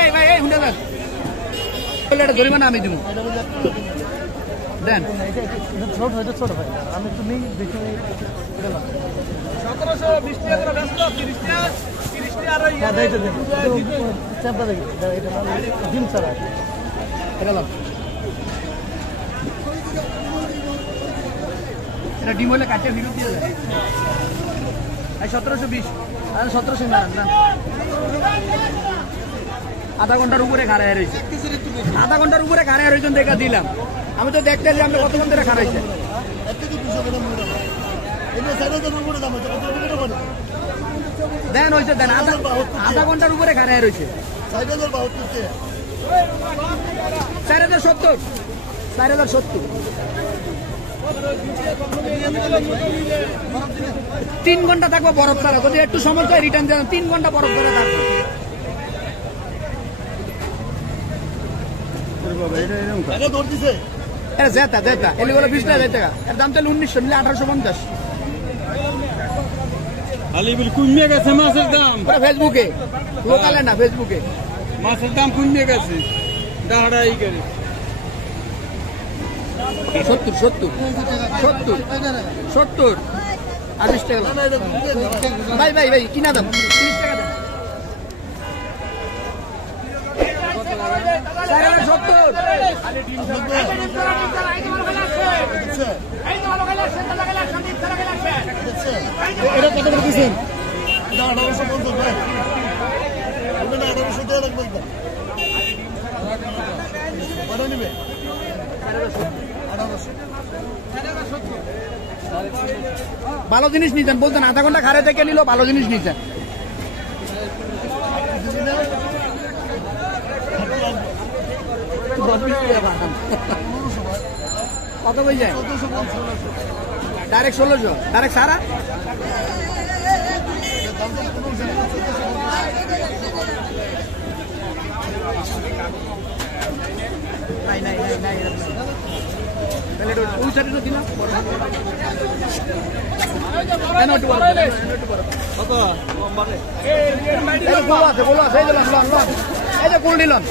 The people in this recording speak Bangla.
এই ভাই এই হুন্ডা দেন এটা জরিমানা আমি দিব দেন ছোট হয়েছে ছোট ভাই আমি একটু নেই দেখি 1720 টাকা করে ব্যস্ত 30 টাকা 30 টাকা আর চাপটা দেখি এটা ডিম ছাড়া এটা লাভ এটা ডিম হলে কাটে ভিডিও দিয়ে দেয় 1720 আর 1700 না আধা ঘন্টার উপরে খাড়ায় রয়েছে আধা ঘন্টার উপরে খাড়ায় রয়েছেন দেখা দিলাম আমি তো দেখতে যে আমরা কতক্ষণ ধরে খাড়াইছে দেন হয়েছে দেন আধা ঘন্টার উপরে খাড়ায় রয়েছে 4070 3 ঘন্টা থাকবো বরফ ছাড়া যদি একটু সমস্যা রিটার্ন দেন 3 ঘন্টা বরফ ধরে থাকবো জেতা জেতা এলিগুলো 20 টাকা এর দাম তাহলে 1900 নিলে 1850 আলিবিল কমে গেছে মাছের দাম ফেসবুকে লোকালে না ফেসবুকে মাছের দাম কমে গেছে দাঁড়াই করে 70 আর 20 টাকা ভাই ভাই ভাই কিনা দাম 30 টাকা দেন 70 এটা কত করে দিচ্ছেন 1850 ভাই 1800 টাকা লাগবে কত নিবে 1800 ভালো জিনিস নিতেন বলতেন আধা ঘন্টা খারে থেকে নিল ভালো জিনিস নিতেন কত বই যায় ডাইরেক্ট 1600 ডাইরেক্ট সারা নাই নাই নাই নাই তাহলে ওই সাইডে দিলাম কেন একটু বড় কত নম্বরে এই বলো আছে এই যে লন এই যে কুল দিলন